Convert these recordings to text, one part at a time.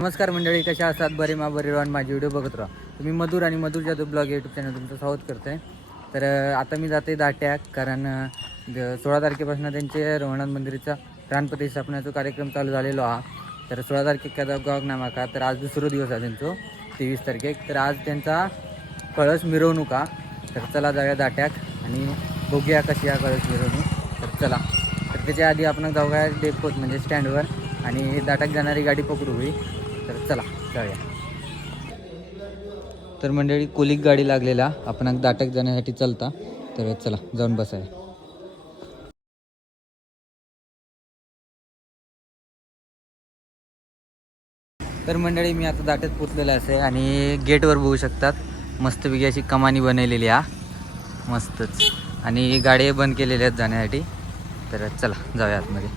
नमस्कार मंडळी कशा असतात बरे मा बरे राहून माझे व्हिडिओ बघत राहा. तुम्ही मधुर आणि Madhur Jadhav blog YouTube channel तुमचं स्वागत करतोय. तर आता मी जाते दाट्याक कारण सोळा तारखेपासून त्यांचे रवणाथ मंदिराचा प्राणप्रतिष्ठापनाचा कार्यक्रम चालू झालेलो हा. तर सोळा तारखेचा गॉग नामाका तर आज दुसरा दिवस आहे त्यांचो तेवीस तारखेक तर आज त्यांचा कळस मिरवणुका तर चला जाऊया दाट्याक आणि बघूया कशी या कळस मिरवणूक. तर चला. तर त्याच्या आधी आपण जाऊया डेपोत म्हणजे स्टँडवर आणि दाटाक जाणारी गाडी पकडू होई तर चला जाऊया. तर मंडळी कोलिक गाडी लागलेला. आपण दाटक जाण्यासाठी चलता. तर चला जाऊन बसाय. तर मंडळी मी आता दाटत पोचलेलं असे आणि गेटवर बघू शकतात. मस्तपैकी अशी कमानी बनवलेली हा मस्तच. आणि गाडी बंद केलेल्या आहेत जाण्यासाठी. तर चला जाऊया आतमध्ये.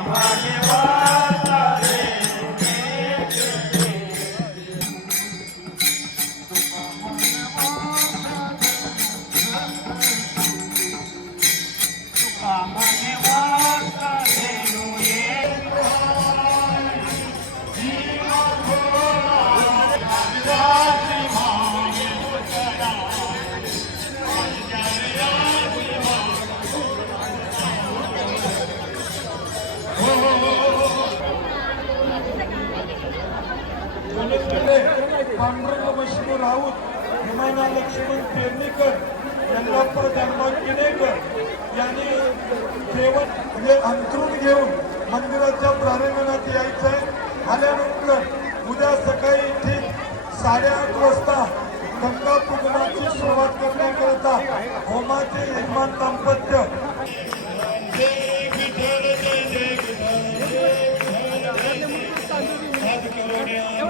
아파 पांडुरंग मशिनी राऊत हिमाना लक्ष्मण पेरणेकर यल्लाप्पा धर्मा किनेकर यांनी जेवण म्हणजे अंतरून घेऊन मंदिराच्या प्रांगणात यायचं आहे आल्यानंतर उद्या सकाळी ठीक साडेआठ वाजता गंगा पूजनाची सुरुवात करण्याकरिता होमाचे यजमान दाम्पत्य.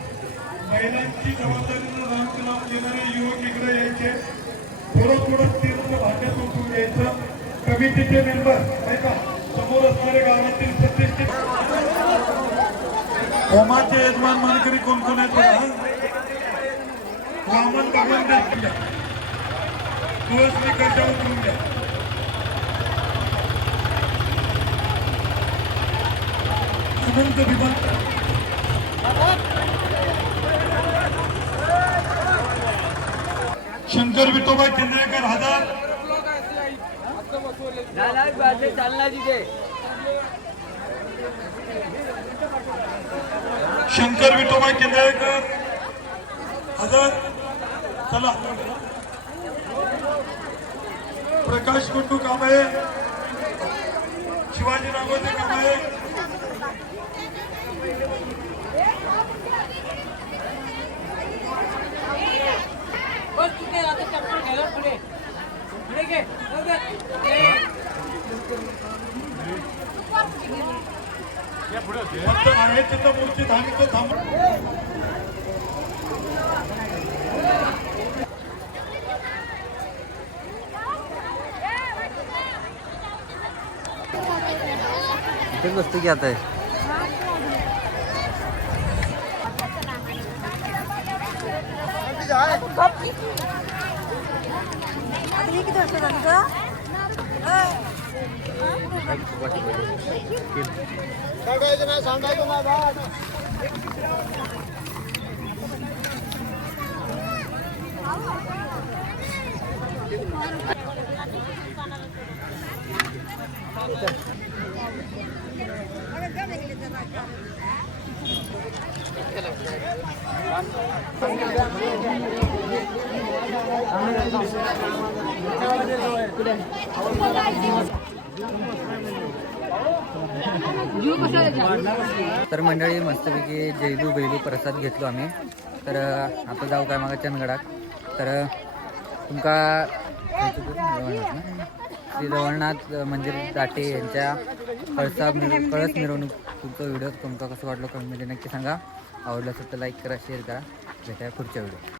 महिलांची जबाबदारीनं रामचं नाव घेणारे युवक इकडे यायचे. थोडं थोडं तीर्थ भांड्यात उठून यायचं. कमिटीचे मेंबर नाही का समोर असणारे गावातील प्रतिष्ठित होमाचे यजमान मानकरी कोण कोण आहेत बघा. वामन दिल्या द्या तुळस निकषा उतरून द्या अनंत विभाग शंकर विठोबा केंद्रेकर हजार। शंकर विठोबा केंद्रेकर हजार। चला. प्रकाश कुंडू कांबळे शिवाजी कांबळे घ्यायला पुढे. पुढे घे. लवकर. फक्त आहे तिथं मूर्ती धामित थांब. इथेच बसतो घ्यात आहे Thank you. तर मंडळी मस्तपैकी जैलू बैलू प्रसाद घेतलो आम्ही. तर आता जाऊ काय मागा चंदगडात. तर तुमका श्री रवळनाथ मंदिर दाटे यांच्या कळसा कळस मिरवणूक तुमचा व्हिडिओ तुमचा कसं वाटलं कमेंटमध्ये नक्की सांगा. आवडलं असेल तर लाईक करा शेअर करा. भेटाया पुढच्या व्हिडिओ